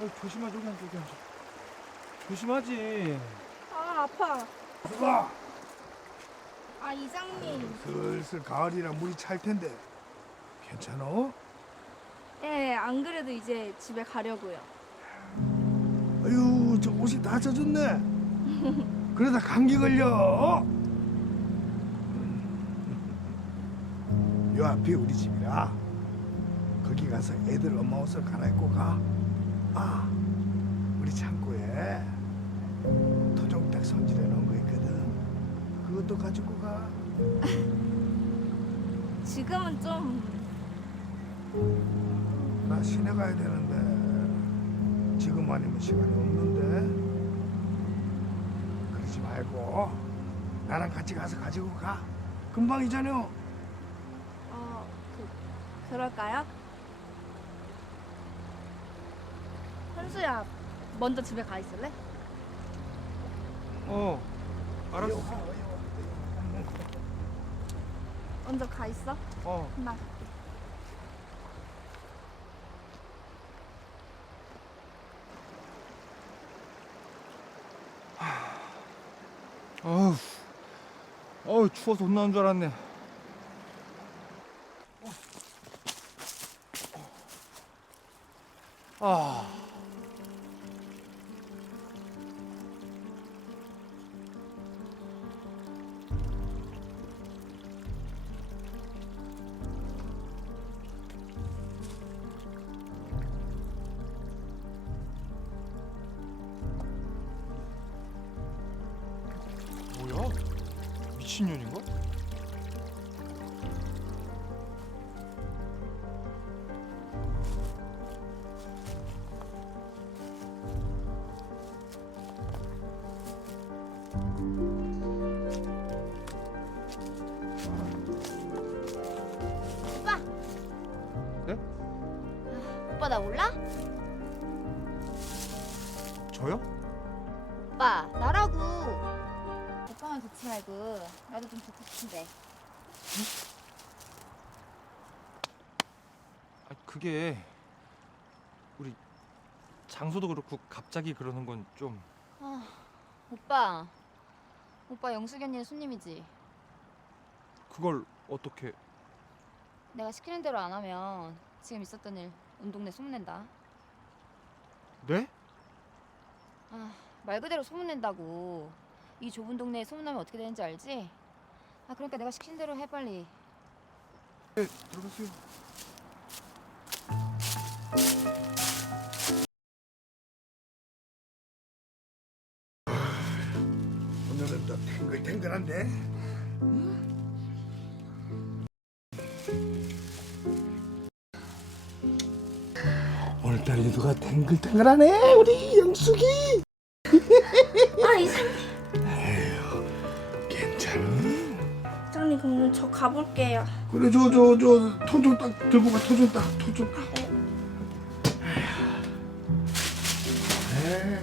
어, 조심하지, 여기 앉아, 여기 앉아. 조심하지. 아 아파. 수가 아 이장님. 슬슬 가을이라 물이 찰 텐데 괜찮어? 예, 안 그래도 이제 집에 가려고요. 아유 저 옷이 다 젖었네 그러다 감기 걸려 요 앞이 우리 집이라 거기 가서 애들 엄마 옷을 갈아입고 가 아 우리 창고에 토종닭 손질해 놓은 거 있거든. 그것도 가지고 가. 지금은 좀 나 시내 가야 되는데 지금 아니면 시간이 없는데. 그러지 말고 나랑 같이 가서 가지고 가. 금방이잖여 어, 그, 그럴까요? 현수야, 먼저 집에 가 있을래? 어, 알았어. 먼저 가 있어. 어. 나. 어우, 어우, 추워서 못 나온 줄 알았네. 아. 미친년인가? 오빠. 네? 오빠 나 몰라? 저요? 오빠 나라고. 오빠만 좋지 말고 나도 좀 좋고 싶은데. 아, 그게 우리 장소도 그렇고 갑자기 그러는 건 좀 아, 오빠. 오빠 영숙이 언니의 손님이지. 그걸 어떻게 내가 시키는 대로 안 하면 지금 있었던 일 온 동네 소문낸다. 네? 아, 말 그대로 소문낸다고. 이 좁은 동네에 소문나면 어떻게 되는지 알지? 아, 그러니까 내가 시킨 대로 해 빨리. 네, 들어가세요. 오늘은 또 탱글탱글한데 오늘따라 누가 탱글탱글하네 우리 영숙이 이장님 그럼 저 가볼게요. 그래 저 저저 토종 딱 들고 가 토종 딱 토종 딱 에휴.